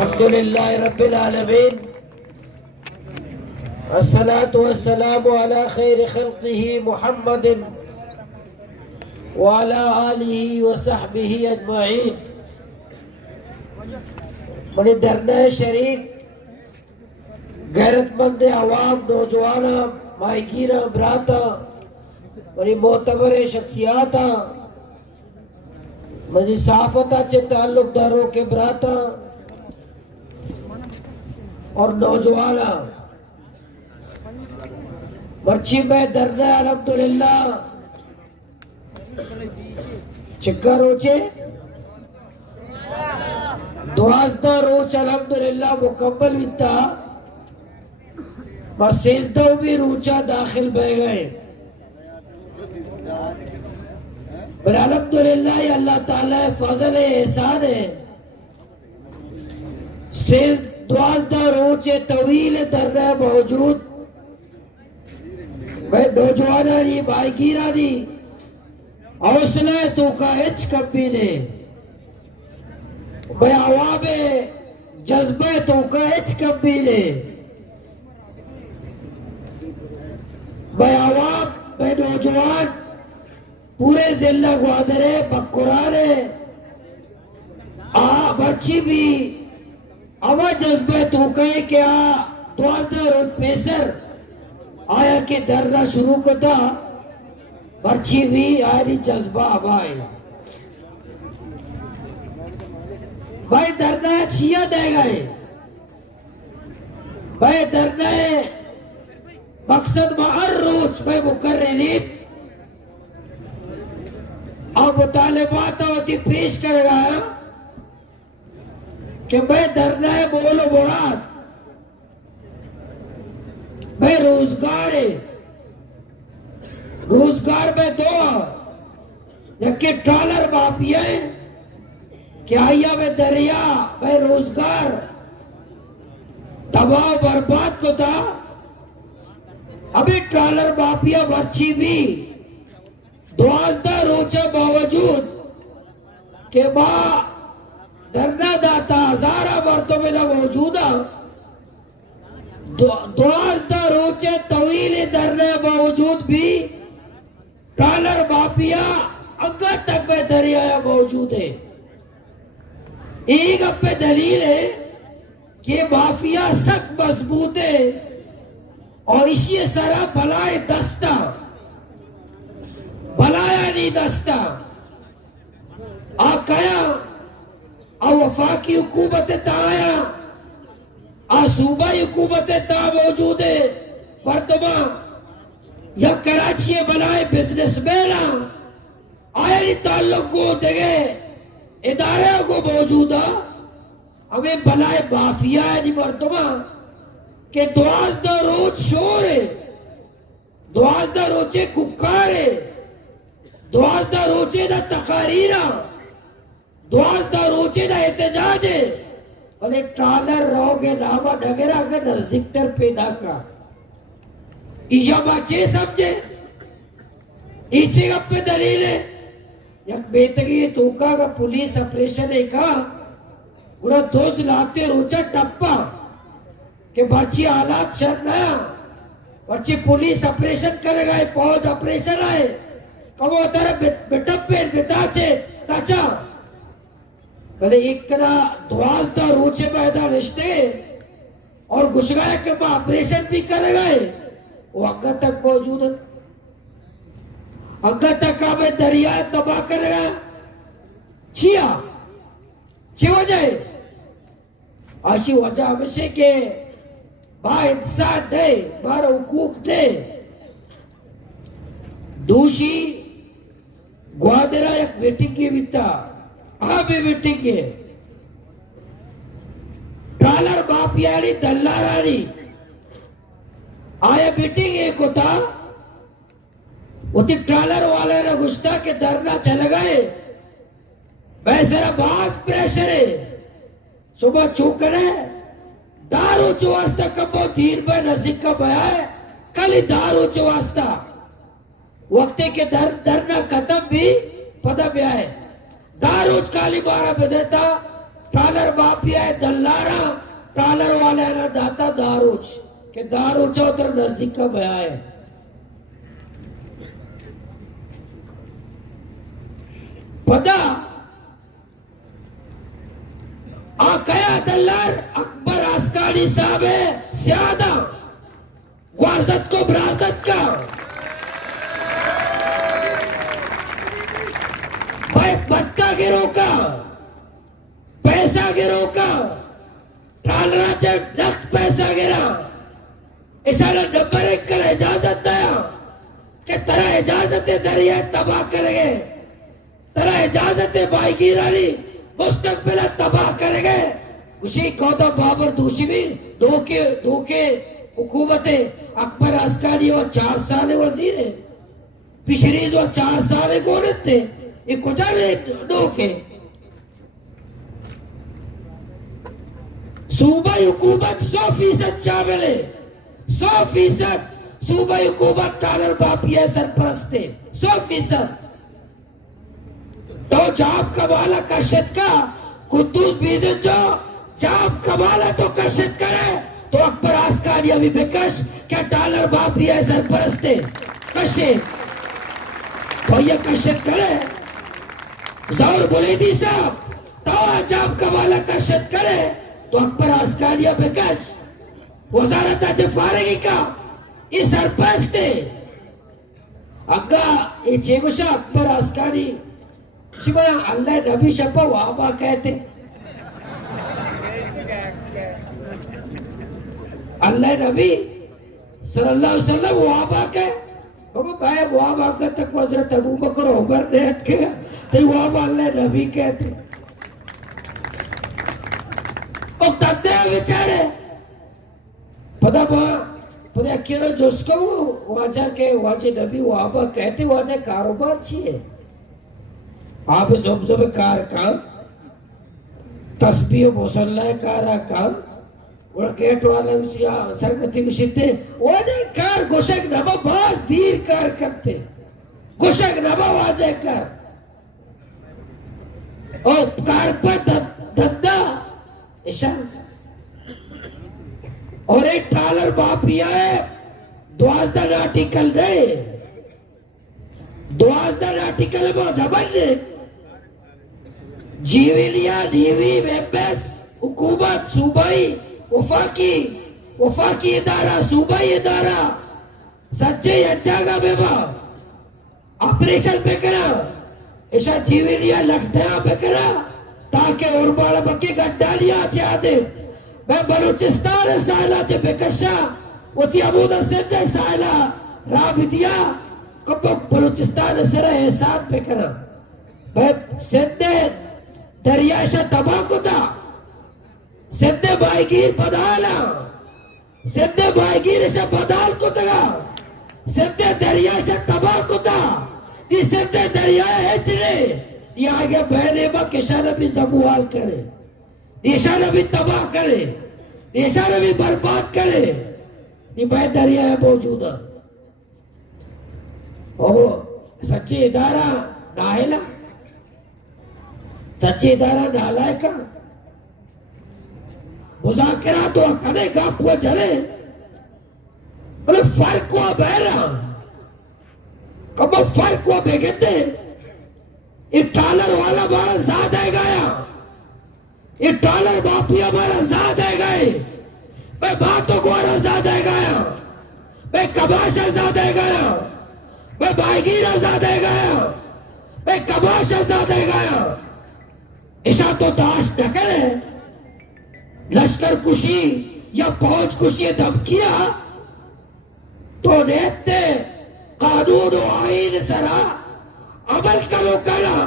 अल्हम्दुलिल्लाह रब्बिल आलमीन अस्सलातु वस्सलामु अला खैरि खल्क़िही मुहम्मदिन व अला आलिही व सहबिही अजमईन। बड़ी दर्द शरीक गैरतमंद अवाम नौजवान मायकीरा बराता बड़ी मोतबर शख्सियात मजी साफता चे ताल्लुकदारों के बराता और नौजवान मर्ची में दर्द अल्हम्दुलिल्लाह चिक्का रोचे 12 रोज अल्हम्दुलिल्लाह मुकम्मल बिता मसीजदों भी रूचा दाखिल बह गए। पर अल्हम्दुलिल्लाह अल्लाह ताला फजल एहसान है से 12 रोज तवील दर्द मौजूद मैं नौजवानी बाईगीरानी हौसला तो का हिच कभी ने मैं अवामे जज्बे तो का हिच कभी ने मैं अवाम मैं नौजवान पूरे जिला ग्वादरे बकुराने बच्ची भी अवा जज्बे तो कहे क्या 12 रोज पेसर आया के दर्रा शुरू को था बच्ची भी आयरी जज्बा आए भाई दर्रा छिया दे गए भाई दर्रा मकसद में हर रोज भाई मुकर्रिरी और मुतालिबात होती पेश करेगा कि मैं दर्रा बोलो मुराद मैं रोजगार में दो जबकि ट्रॉलर माफिया क्या में दरिया में रोजगार तबाह बर्बाद को था। अभी ट्रॉलर माफिया बच्ची भी 12 रोजा बावजूद के बाद धरना दाता हजारा मरतबे मौजूदा 12 रोजे तवील धरने बावजूद भी ट्रॉलर माफिया अगर तक में दरिया मौजूद है। एक अपने दलील है कि माफिया सख्त मजबूत है और इसी सारा भलाए दस्ता भलाया नहीं दस्ता आकाया और वफाकी हुकूमत ताया आ सूबाई हुकूमत ता मौजूद है बर्तमा या कराची बनाए बिजनेसमैन आए ताल्लुक को देगे इदारे को मौजूदा हमें भलाए माफिया है नहीं बर्तमा के 12 रोज शोर है 12 रोजे कुकार है 12 रोजे ना तकारीरा 12 रोजे ना एहतजाज है भले ट्रॉलर रहोगे नामा नगरा के नजदीकतर पैदा का इजाबाचे समझे इचे गप्पे दलील है यक बेतगी तोका का पुलिस ऑपरेशन है का उड़ा दोस्त लाते रोजा टप्पा के बच्ची हालात शर नया बच्ची पुलिस ऑपरेशन करेगा फौज ऑपरेशन आए कबो तरह बेटप्पे बेताचे ताचा भले एक कदा 12 रोचे पैदा रिश्ते और घुसगाए के ऑपरेशन भी करे गए वो अग्गा तक मौजूद है अग्गा तक का में दरिया तबाह करेगा छिया छे वजह आशी वजह हमेशा के बा इंसान ने बार हुकूक ने दूसरी ग्वादरा एक मीटिंग की बीता भी मीटिंग है ट्रॉलर माफियानी दल्लारानी आया मीटिंग एक होता उती ट्रॉलर वाले ने गुस्सा के धरना चले गए वैसे बास प्रेशर है सुबह चूकने दारू चुवास्ता कबो धीर में नजीक का बया है कल ही दारू चुवास्ता वक्त के धरना खत्म भी पता पे आए दारूज काली बारा पे देता टालर माफिया है दल्लारा टालर वाले ना दाता दारूच के दारूच उतर नजदीक का बया है पता आकया दल्लार अकबर आस्कानी साहब है स्यादा ग्वारजत को बराजत का भाई बत्ता गिरो का पैसा गिरो का टालराचे नक्त पैसा गिरा इशारा नंबर 1 कर इजाजत दिया कि तरह इजाजत दरिया तबाह करेंगे तरह इजाजत भाईगीरानी मुस्तकबिल तबाह करेंगे खुशी कौदा बाबर दूसरी भी धोखे धोखे हुकूमत अकबर अस्कानी और 4 साल वजीर है पिछली जो 4 साल कौन थे ये कुछ धोखे सूबाई हुकूमत 100% शामिल है 100% सूबाई हुकूमत टालर बापिया सरपरस्त है 100%। तो जाब कमाला कशत का कुद्दूस बीजन जो जाब कमाला तो कशत करे तो अकबर आस्कानी अभी बेकश क्या टालर बापिया सरपरस्त है कशे तो ये कशत करे जौर बुलेदी साहब तो जाब कमाला कशत करे तो अकबर आस्कानिया बेकश वजारत फारगी का ये सरपरस्त है अग्गा ये चेगुशा अकबर आस्कानी शिवा अल्लाह नबी शपा वाबा कहते अल्लाह नबी सल्लल्लाहु अलैहि वसल्लम वाबा के बोलो भाई वाबा का तक हजरत अबू बकर उमर देत के ते वाबा अल्लाह नबी कहते ओ तद्दे बेचारे पता अकेला जोस्को वाजा के वाजे नबी वाबा कहते वाजा कारोबार चाहिए आप जब कार काम तस्बीह मुसल्ला कार काम और गेट वाले उसिया संगति को सिद्धे वाजे कार गोशक नबा बास धीर कार करते गोशक नबा वाजे कार और कार पर धद्दा इशारा और एक टालर बापिया है द्वाजदार आर्टिकल दे द्वाजदार आर्टिकल में डबल दे जीविलिया नीवी वेबस हुकूमत सूबाई वफाकी इदारा सूबाई इदारा सच्चे अच्छा बेबा ऑपरेशन पे करा ऐसा जीविलिया लटया पे करा ताकि और बाल बक्के गड्डालिया चाहते मैं बलूचिस्तान साइला चे बेकशा वो थी अबूदा सिद्ध साइला राबिदिया कब बलूचिस्तान सरा एहसान पे करा मैं सिद्ध दरियाशा तबाह को था सिद्ध भाईगीर बदाला सिद्ध भाईगीर ऐसा बदाल को था सिद्ध दरियाशा तबाह को था ये सिद्ध दरिया है चले ये आगे बहने बा किसान भी जमुआल करे निशान भी तबाह करे निशान भी बर्बाद करे ये बह दरिया है मौजूदा ओ सच्चे इदारा नाहिला सच्चे इदारा नालायका मुजाकरा तो कने गाप हुआ चले बोले फर्क हुआ बहरा कब फर्क हुआ बेगते ये टालर वाला बारा ज्यादा है गाया ये डॉलर माफिया हमारा ज्यादा है गए मैं बातों को ज्यादा है गया मैं कबाशा ज्यादा है गया मैं भाईगीरा ज्यादा है गया मैं कबाशा ज्यादा है गया ऐसा तो दाश न करे लश्कर कुशी या फौज कुशी धमकिया तो नेते कानून और आईन सरा अमल करो करा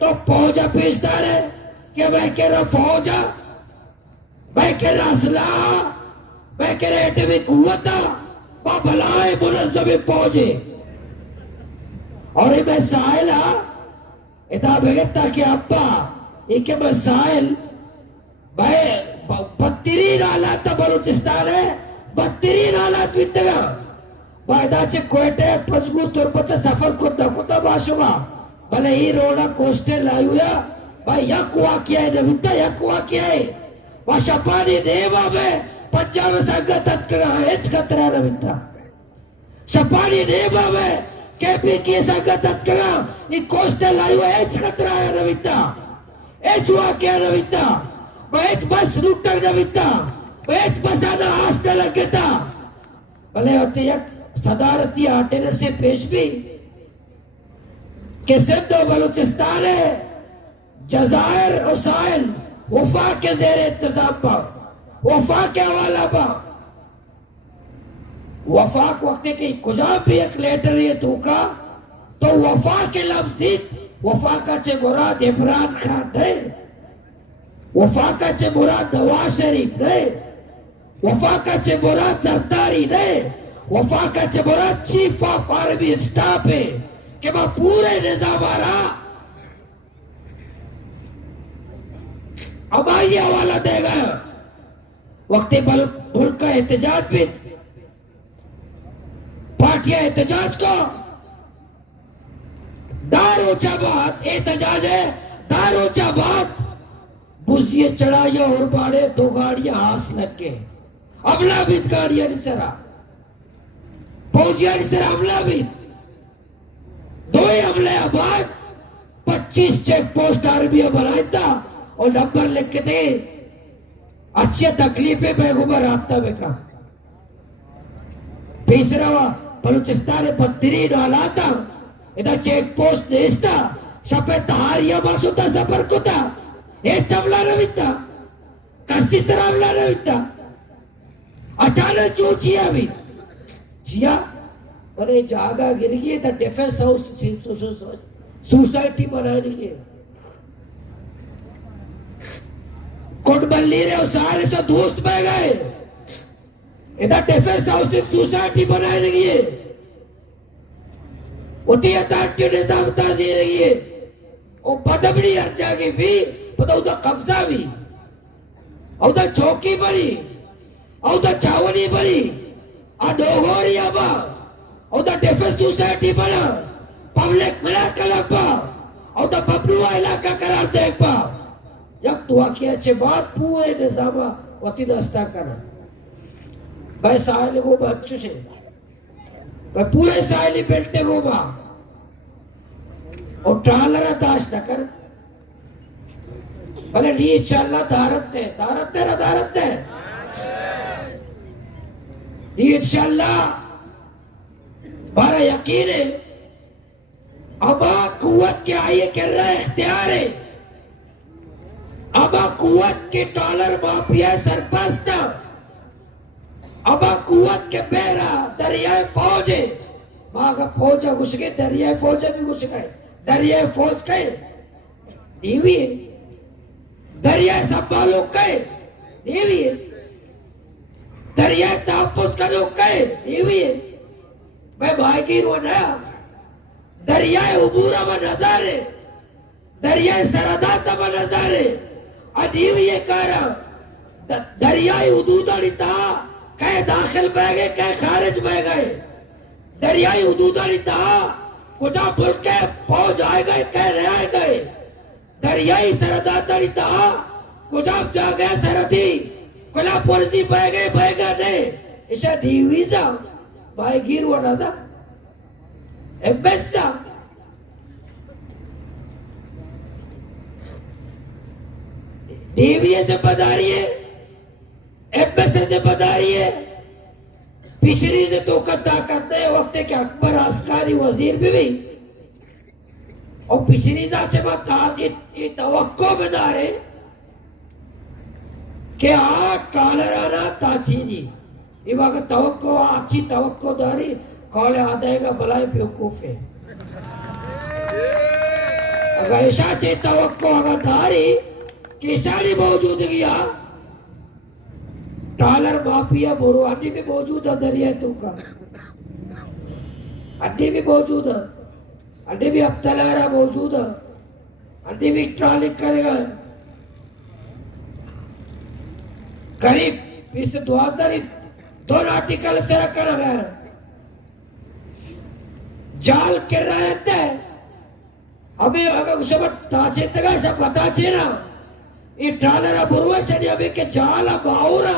तो फौज पेशदार है कि मैं कह रहा फौज मैं कह रहा असला मैं कह रहा एटमी कुव्वत भलाए मुनज़्ज़म फौजे और मैं साइला इतना बेगता कि अब्बा एक मसाइल भाई 32 हालात बलूचिस्तान है 32 हालात बीतेगा बायदाचे कोयटे पंचगुर तुरपत सफर को दखुता बाशुगा भले ही रोड़ा कोस्टे लायुया भाई यक वाक्य है नविता यक वाक्य है वशपानी देवा में पंजाब संगत का हेच खतरा नविता शपानी देवा में केपी की संगत का ये कोस्टल आयु हेच खतरा है नविता हेच वाक्य नविता हेच बस लुटर नविता हेच बसाना आस्ते लगता भले होते यक सदारती आटे से पेश भी कि सिंध और बलूचिस्तान है जजायर और साहिल वफा के ज़ेरे इंतजाम पा वफा के हवाला पा वफा को वक्त के कुजा भी एक लेटर ये तूका तो वफा के लफ्ज़ी वफा का चे मुराद इमरान खान है वफा का चे मुराद नवाज शरीफ है वफा का चे मुराद जरदारी है वफा का चे मुराद चीफ ऑफ आर्मी स्टाफ है कि वह पूरे निजाम आ रहा हमारी हवाला देगा वक्त मुल्क का एहतजाज भी पार्टियां एहतजाज को दारोचाबाद एहतजाज है दारोचाबाद बुझिए चढ़ाइया और बाड़े दो गाड़ियां हाथ लग के अमला भी गाड़ियां निसरा फौजिया निसरा अमला भी दो हमले बाद 25 चेक पोस्ट आर्मिया बनाया था और नंबर लिख के दे अच्छे तकलीफे बेगुबर रास्ता में का तीसरा बलूचिस्तान बदतरीन हालात इधर चेक पोस्ट देता शपे तहारिया मासूता सफर को था ये चमला नविता कस्सी तरह हमला नविता अचानक चूचिया भी जिया अरे जागा गिर गई तो डिफेंस हाउस सोसाइटी बनानी है कोटबल्ली रे सारे से दोस्त बह गए इधर डिफेंस हाउस एक सोसाइटी बनाई रही है उती अताटी निजाम ताजी रही है और बदबड़ी अर्जा की भी पता उधर कब्जा भी और उधर चौकी बनी और उधर छावनी बनी अधोगोरी अबा उधर डिफेंस सोसाइटी बना पब्लिक मिला कलक पा उधर बबलुआ इलाका करार देख पा यक तो आखिर अच्छे बात पूरे निजामा वती दस्ता करना भाई साहिल को बच्चों से भाई पूरे साहिल बेल्टे को बा और ट्रालर दाश न कर भले ली इंशाल्लाह दारत है ली इंशाल्लाह बारा यकीन है अबा कुव्वत के आइए कर रहा है इख्तियार है अबा कुव्वत के डॉलर माफिया सरपस्ता अबा कुव्वत के बेरा दरियाए फौज है मागा फौज घुस गए दरियाए फौज भी घुस गए दरियाए फौज के नीवी है दरियाए संभालो के नीवी है दरियाए तापुस का लोग के नीवी है मैं भाई की रोना दरियाए उबूरा में नजारे दरियाए सरदात में नजारे अनीवी ये कारा दरियाए उदूदानी ता कह दाखिल बह गए कह खारिज बह गए दरियाई उदूदानी ता कुछ मुल्क के फौज आए गए कह रह गए दरियाई सरदातानी ता कुछ जा गए सरहदी कुला पुरसी बह गए नहीं इसे नीवीजा भाई गिर वो नजा एम्बेसा नीवी से बता रही है एम्बेसी से बता रही है पिछली से तो कत्ता करते हैं वक्त के अकबर आस्कारी वजीर भी और पिछली से बता ये तवक्को बना रहे कि कालराना ताचीजी ये वक्त तवक्को अच्छी तवक्को दारी कॉले आदेगा भलाई बेवकूफ है अगर ऐसा चे तवक्को अगर दारी किसानी मौजूद गया डॉलर माफिया बोरो अड्डी भी मौजूद है दरिया तुमका अड्डी भी मौजूद है अड्डी भी अब तलारा मौजूद है अड्डी भी ट्रॉली करेगा करीब इस द्वारदारी दो आर्टिकल से रखा गया जाल के रहते अबे अगर उसमें ताचे तक सब पता चेना ये डालर बुरवा चली अबे के जाला बाउरा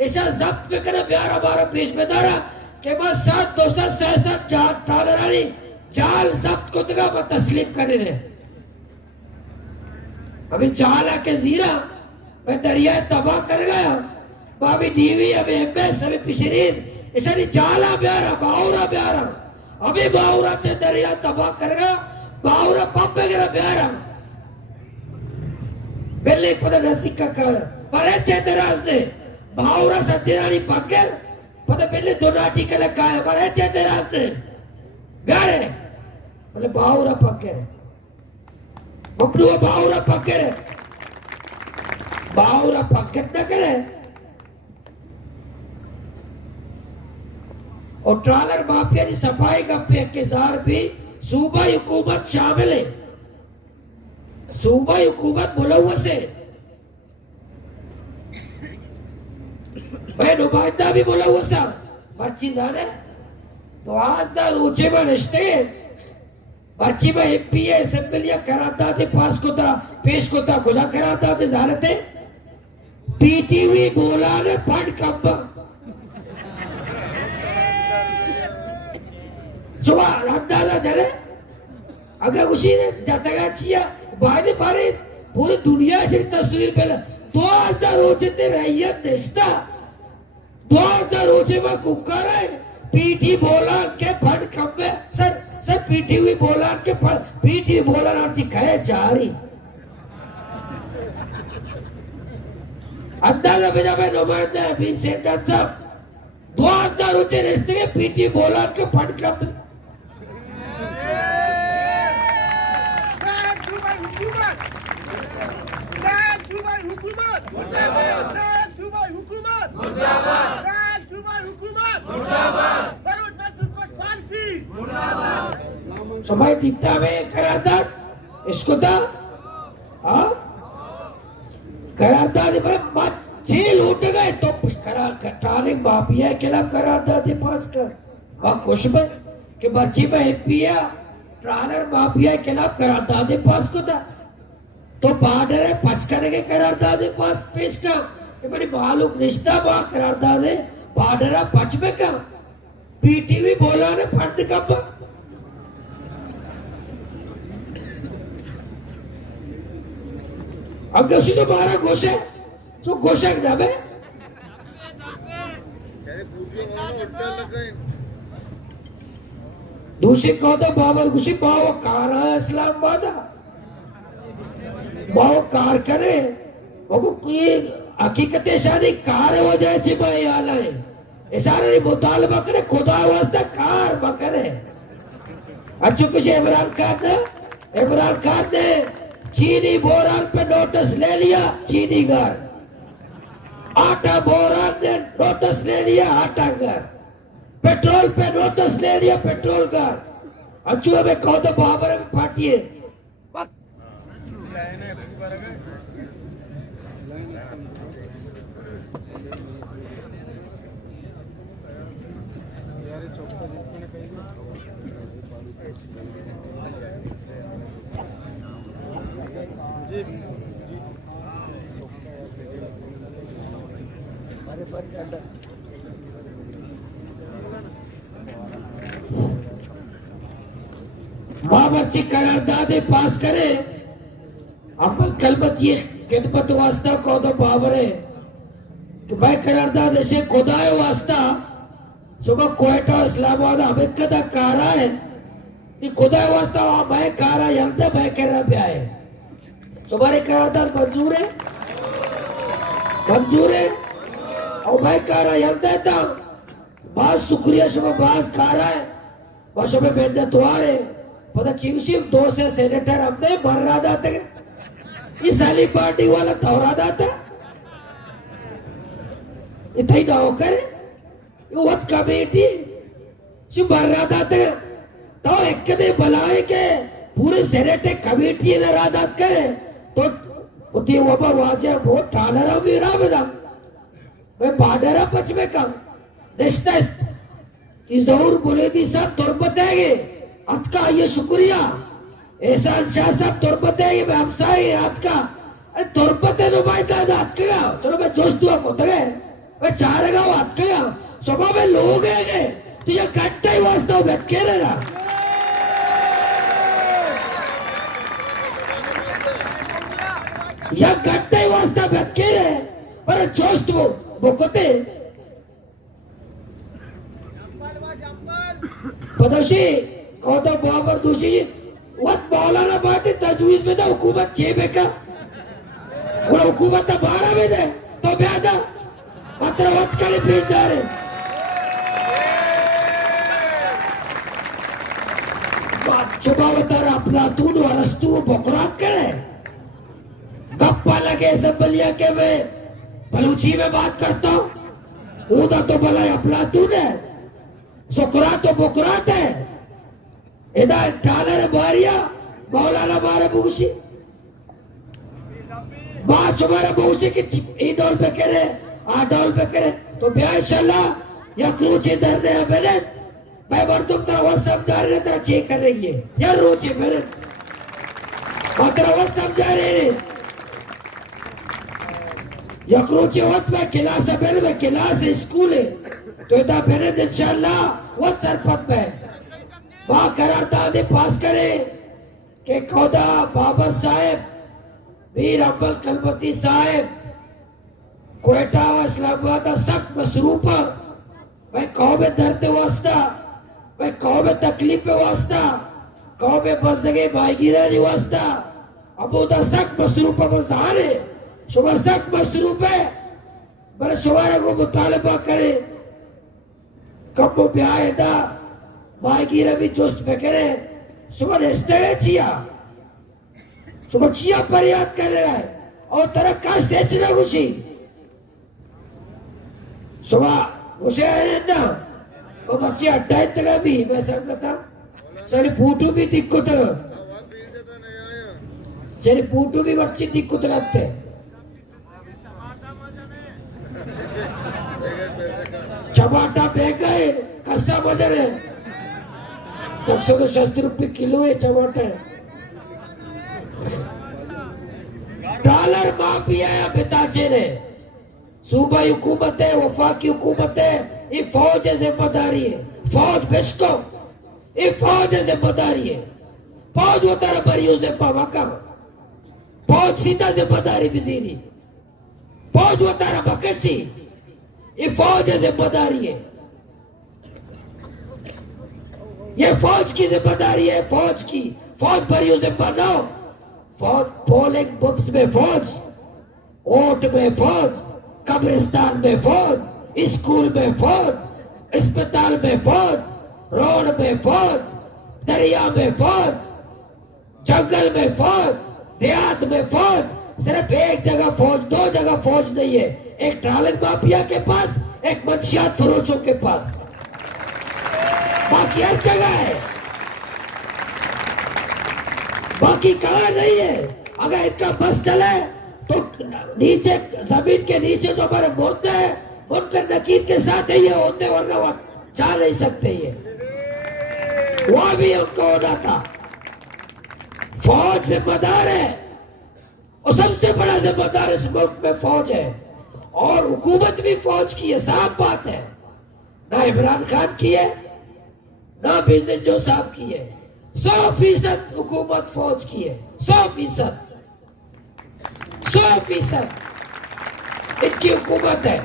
ऐसा जब्त पे करे 11-12 पीस में दारा के बाद 7,267 डालर आनी जाल जब्त को तक मैं तस्लीम करे रहे अभी जाला के जीरा मैं दरिया तबाह कर गया बाबी डीवी अभी एमएस अभी पिछरीद ऐसा नहीं जाला ब्यारा बाउरा ब्यारा अभी बाउरा से दरिया तबाह कर गया बाउरा पंप वगैरह ब्यारा पहले पता नसीब का पर चेतराज ने बाउरा सच्चेरानी पकड़ पता पहले दो नाटी का लगा है पर चेतराज ने ब्यारे पहले बाउरा पकड़ बबलू बाउरा पकड़ न करे और ट्रालर माफिया की सफाई का पेशेजार भी सूबा हुकूमत शामिल है सूबा हुकूमत मुलव्वस है मैं नुमाइंदा भी मुलव्वस था बच्ची जाने तो आज ना ऊंचे में रिश्ते बच्ची में एमपीए असेंबलिया कराता थे पास को था पेश को था गुजा कराता थे जाने थे पीटीवी बोला ने फंड कब्बा सुबह रद्दादा जरे अगर उसी ने जतगा चिया बारे बारे पूरी दुनिया से तस्वीर पहले 2000 रोजे ते रैयत देशता 2000 रोजे में कुकर है पीटी बोला के फंड कब्बे सर पीटीवी बोला के पीटी बोला नाची कहे जारी अंदाजा भेजा मैं नुमाइंदा बीन से जज साहब 2000 रोजे रिश्ते के पीटी बोला के फंड कब्बे समय दिखता में करारदाद इसको था हाँ करारदाद में जेल उठ गए तो करार माफिया के खिलाफ करारदाद पास कर वहाँ खुश में कि बच्ची में एमपीया ट्रालर माफिया के खिलाफ करारदाद पास को था तो बार्डर है पचकने के करारदाद पास पेश का कि बड़ी मालूम रिश्ता वहाँ करारदाद बार्डर है पच में का पीटीवी बोला ने फंड का अगर उसी तो बारह घोषे तो घोषक जाबे दूसरी कहो तो बाबर घुसी बाव कार है इस्लामाबाद बाव कार करे वो कोई हकीकत शादी कार हो जाए चिपाई आला है ऐसा नहीं मुतालबा करे खुदा वास्ता कार बकरे अच्छु कुछ इमरान खान ने चीनी बोरान पे नोटिस ले लिया चीनी घर आटा बोरान ने नोटिस ले लिया आटा घर पेट्रोल पे नोटिस ले लिया पेट्रोल घर अच्छू में कहो तो बाबर में पार्टी है माँ बच्ची करारदाद पास करे अमल कलबत ये खिदमत वास्ता को तो बाबर है कि भाई करारदाद ऐसे खुदाए वास्ता सुबह कोयटा इस्लामाबाद हमें कदा कारा है ये खुदाए वास्ता वहाँ मैं कारा यलते मैं करना पे आए तुम्हारे करारदाद मंजूर है और मैं कारा यलते था बात शुक्रिया सुबह बात कारा है बस सुबह बैठने द्वार है पता चीफ दो से सेनेटर हमने मर रहा था ये साली पार्टी वाला तोरा था इतना ना होकर ये वत कमेटी जो मर रहा था तो एक कदे बुलाए के पूरे सेनेटर कमेटी ने रादात करे तो उती वबा वाजे वो टालरा भी रहा बदा मैं बाडरा पच में कम रिश्ता ये जरूर बोले थी सब तुर बताएंगे अतका ये शुक्रिया एहसान शाह साहब तुरबते है ये व्यवसाय याद का अरे तुरबते नुमाइंदा हाथ का चलो मैं जोश दुआ को तगे मैं चाह रहा हूँ हाथ का सुबह में लोग है तो ये कटता ही वास्ता बैठ के रहा या कटता ही वास्ता बैठ के रहे पर जोश वो बोकोते पदोशी कौतो बाबर दूसरी वत मौलाना बात है तजवीज में था हुकूमत छे बेका और हुकूमत बारह में दे तो ब्यादा मात्र वत काले पेशदार है चुबा बता अफलातून और अरस्तू बकरात करे गप्पा लगे सब बलिया के मैं बलूची में बात करता हूँ उदा तो भला अफलातून है सुकरात तो बुकरात है इधर टालर बारिया मौलाना बारा बुगशी बात सुबारा बुगशी की ई डॉल पे करे आ डॉल पे करे तो ब्याह इंशाल्लाह या क्रूचे दर्द है मैंने मैं बार तुम तेरा वह समझा रहे तेरा चेक कर रही है या रोचे मेरे और तेरा वह समझा रहे या क्रूचे वक्त में क्लास है पहले में क्लास है स्कूल है तो इतना पहले इंशाल्लाह वो सरपत में वहां करारदादे पास करे के खोदा बाबर साहब वीर अव्वल कलबती साहब कोयटा इस्लामाबाद सख्त मसरूफ भाई कौम में दर्द वास्ता भाई कौम में तकलीफ वास्ता कौम में बस जगह भाईगिरानी वास्ता अब उधर सख्त मसरूफ मजारे सुबह सख्त मसरूफ है बड़े शुमारा को मुतालबा करे कब वो ब्याह था भाईगिरा भी जोस्त में करे सुबह रिश्ते चिया सुबह चिया पर याद कर रहा है और तरह का सेचना खुशी सुबह घुसे आए ना वो बच्चे अड्डा तक भी मैं समझता था चले फूटू भी दिक्कत चले फूटू भी बच्चे दिक्कत करते टमाटा बेच गए कस्सा बाजार है 160 रुपये किलो है टमाटर डॉलर माफिया है बेताचे ने सूबाई हुकूमत है वफाकी हुकूमत है ये फौज है जिम्मेदारी है फौज बेशको ये फौज है जिम्मेदारी है फौज होता है बरियो से पावाका फौज सीधा जिम्मेदारी बिजीरी फौज होता है बकशी ये फौज है जिम्मेदारी है ये फौज की जिम्मेदारी है फौज की फौज बरियो से बनाओ फौज पोलिंग बुक्स में फौज ओट में फौज कब्रिस्तान में फौज स्कूल में फौज अस्पताल में फौज रोड में फौज दरिया में फौज जंगल में फौज देहात में फौज सिर्फ एक जगह फौज दो जगह फौज नहीं है एक ट्रालिंग माफिया के पास एक मंशियात फरोशों के पास बाकी हर जगह है बाकी कहाँ नहीं है अगर इनका बस चले तो नीचे जमीन के नीचे जो हमारे मुर्दे हैं उनके नकीर के साथ ही ये होते वरना वो जा नहीं सकते ये वो भी उनको होना था फौज जिम्मेदार है और सबसे बड़ा जिम्मेदार इस मुल्क में फौज है और हुकूमत भी फौज की है साफ बात है ना इमरान खान की है ना बिजन जो साहब की है 100% हुकूमत फौज की है 100% इनकी हुकूमत है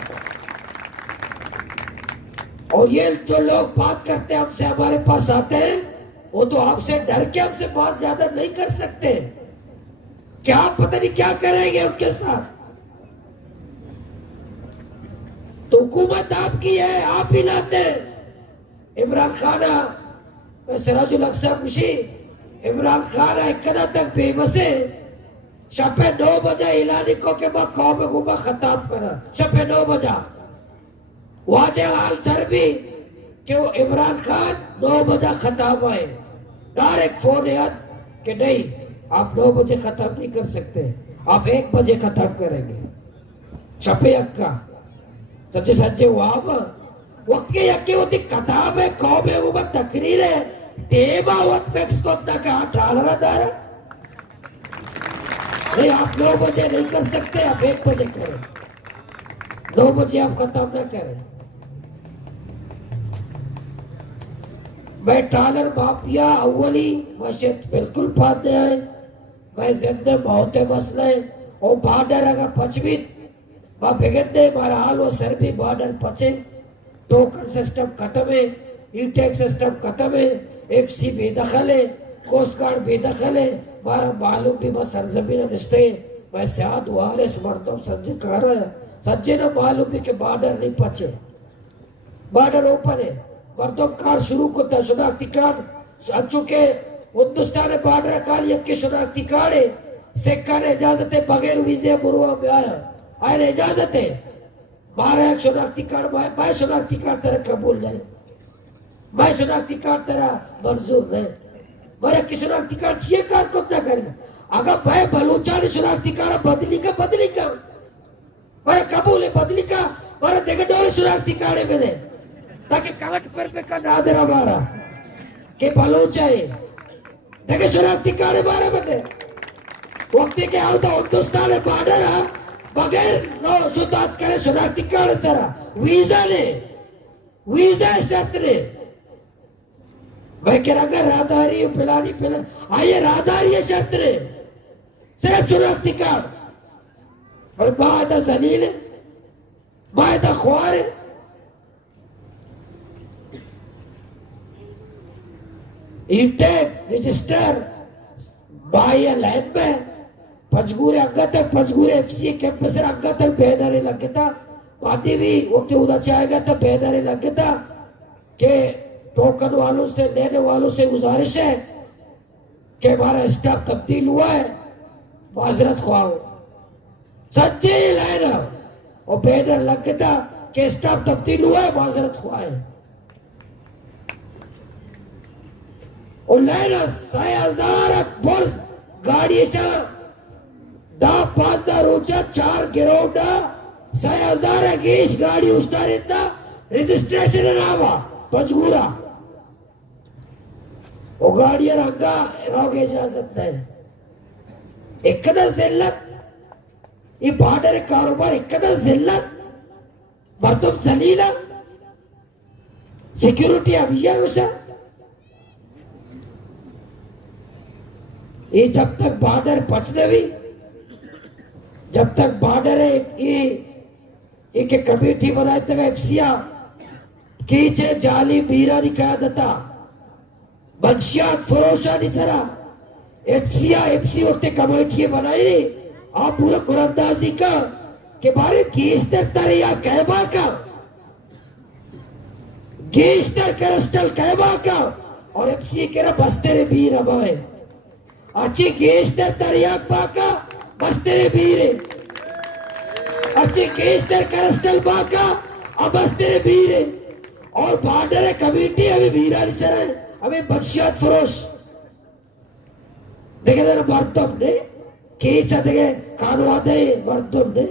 और ये जो लोग बात करते हैं हमसे हमारे पास आते हैं वो तो आपसे डर के हमसे बात ज्यादा नहीं कर सकते क्या पता नहीं क्या करेंगे उनके साथ तो हुकूमत आपकी है आप ही लाते हैं इमरान खान सिराजुल अक्सा खुशी इमरान खान एक कदा तक बेबसे शपे 9 बजे ऐलानी को के बाद कौम गुमा खताब करा शपे 9 बजा वाजे हाल सर भी क्यों इमरान खान 9 बजा खताब आए डायरेक्ट फोन याद कि नहीं आप 9 बजे खत्म नहीं कर सकते आप 1 बजे खत्म करेंगे शपे अक्का सच्चे सच्चे वहां वक्त के यके होती किताब है कौम है वो तकरीर है टेबावत पैक्स को तक डालना दारा नहीं। आप 9 बजे नहीं कर सकते, आप 1 बजे करें। 9 बजे आप खत्म न करें। मैं टालर माफिया अव्वली मशीद बिल्कुल फादे है। मैं जिंदे बहुत मसले और बॉर्डर अगर पचवीत वहाँ बिगड़ते हमारा हाल वो सर्बी बॉर्डर पचे। टोकन सिस्टम खत्म है, ई टैक्स सिस्टम खत्म है, FC बेदखल है, कोस्ट गार्ड बेदखल है। हमारा मालूम भी मैं सरजमीन रिश्ते मैं सियाद वारिस मर्दम सज्जे कर रहा है। सज्जे ना मालूम भी कि बॉर्डर नहीं पचे, बॉर्डर ओपन है। मर्दम कार शुरू को था शनाख्ती कार्ड चुके हिंदुस्तान बॉर्डर कार यके शनाख्ती कार्ड है। सिक्का ने इजाजत है बगैर वीजे बुरुआ में आया आए इजाजत है। 12 शनाख्ती कार्ड मैं शनाख्ती कार्ड तरह कबूल नहीं, मैं शनाख्ती कार्ड तरह मंजूर नहीं। मैं की शनाख्ती कार्ड ये कार को ना करे। अगर मैं बलूचानी शनाख्ती कार्ड बदली का मैं कबूल है बदली का मेरा देगडोल शनाख्ती कार्ड में दे ताकि कागज पर का नादर हमारा के बलूच है देखे शनाख्ती कार्ड बारे में दे वक्त के आओ तो हिंदुस्तान बॉर्डर बगैर नो शुद्धात करे शनाख्ती कार्ड सरा वीजा शर्त ने मैं कह रहा राधारी पिलानी पिला आइए राधारी शर्त ने सिर्फ शनाख्ती कार्ड और बादा जलील बादा ख्वार इंटेक रजिस्टर बाह्य लाइन में पंचगूरे अग्गा तक पंचगूरे FC कैंपस अग्गा तक बैनर लगे था। पार्टी भी वक्त उधर से आएगा तो बैनर लगे था कि टोकन वालों से लेने वालों से गुजारिश है कि हमारा स्टाफ तब्दील हुआ है, माजरत ख्वाह सच्चे ही लाइन और बैनर लगे था कि स्टाफ तब्दील हुआ है, माजरत ख्वाह है। और लाइन 6000 बोर्स गाड़ी से दा 5 रोजा 4 गिरोडा 6000 गीश गाड़ी उस्तारिता रजिस्ट्रेशन नावा पंचगूरा वो गाड़ी रंगा रोगे इजाजत नहीं। एकदा जिल्लत ये बॉर्डर कारोबार एकदा जिल्लत मर्दम सलीला सिक्योरिटी अभियान उसा ये जब तक बॉर्डर पचने भी जब तक बॉर्डर है ये एक कमेटी बनाए तक एफसिया कीचे जाली बीरा निकाया दता बंशियात फरोशा निसरा एफसी वक्त कमेटी बनाई आप पूरा कुरंदाजी का के बारे गेस्टर तरिया कहबा का गेस्टर करस्टल कहबा का और एफसी के बस्ते रे बीर हमारे अच्छी गेस्टर तरिया पाका बस्ते रे बीर अच्छी गेस्टर करस्टल पाका अब बस्ते रे बीर और बॉर्डर कमेटी अभी बीरा निसरा है हमें बंशियात फरोश देखे मर्दम ने केचा देखे कानून दे मर्दम ने